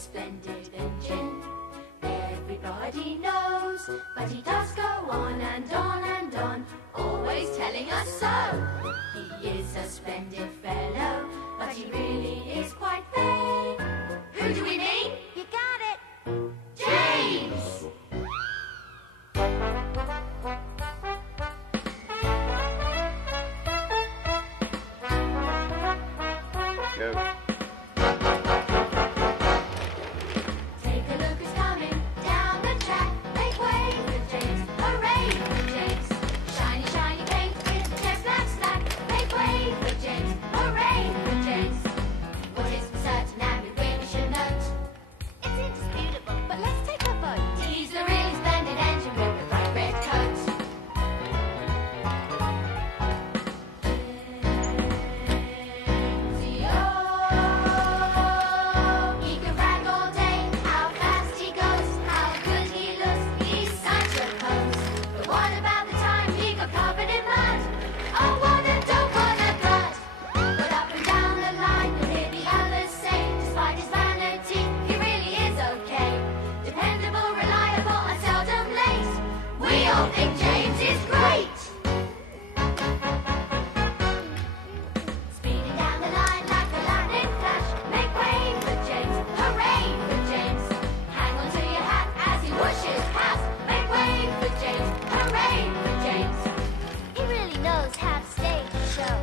splendid engine. Everybody knows, but he does go on and on and on, always telling us so. He is a splendid fellow, but he really is quite vain. Who do we mean? You got it! James! Go. Take a look who's coming down the track. Make way for James, hooray for James. Shiny, shiny paint with jet black slack. Make way for James, hooray for James. What is for certain and we really should note, it's indisputable, but let's take a vote. He's a really splendid engine with a bright red coat. He can brag all day, how fast he goes, how good he looks, he's such a pose. But what about the time he got covered in mud? Oh, what a dope, what a dud. But up and down the line, you'll hear the others say, despite his vanity, he really is okay. Dependable, reliable, and seldom late. We all think James is great. Speeding down the line like a lightning flash. Make way for James, hooray for James. Hang on to your hat as he whooshes past. Make way for James, hooray for James. He really knows how to stage a show.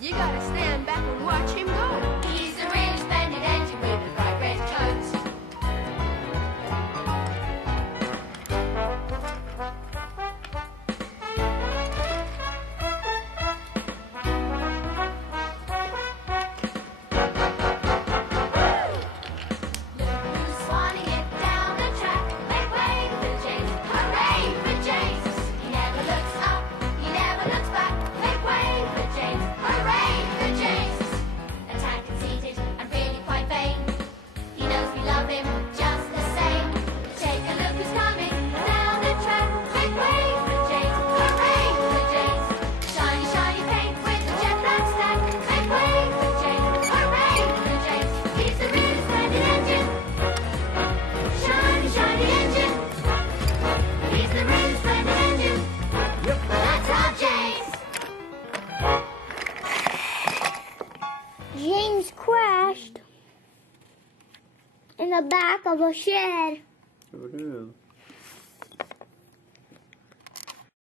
You gotta stand back and watch him go. He's a really splendid engine with a bright red coat. Look who's swanning it down the track. Make way for James, hooray for James. He never looks up, he never looks back. Make way for James, hooray for James. Attack conceited and really quite vain. He knows we love him just the same. Take a look who's coming down the track. Make way for James, hooray for James. Shiny, shiny paint with a jet black stack. Make way for James, hooray for James. He's a really splendid engine. Shiny, shiny engine. He's the really splendid engine. That's our James. James crashed in the back of a shed. It is.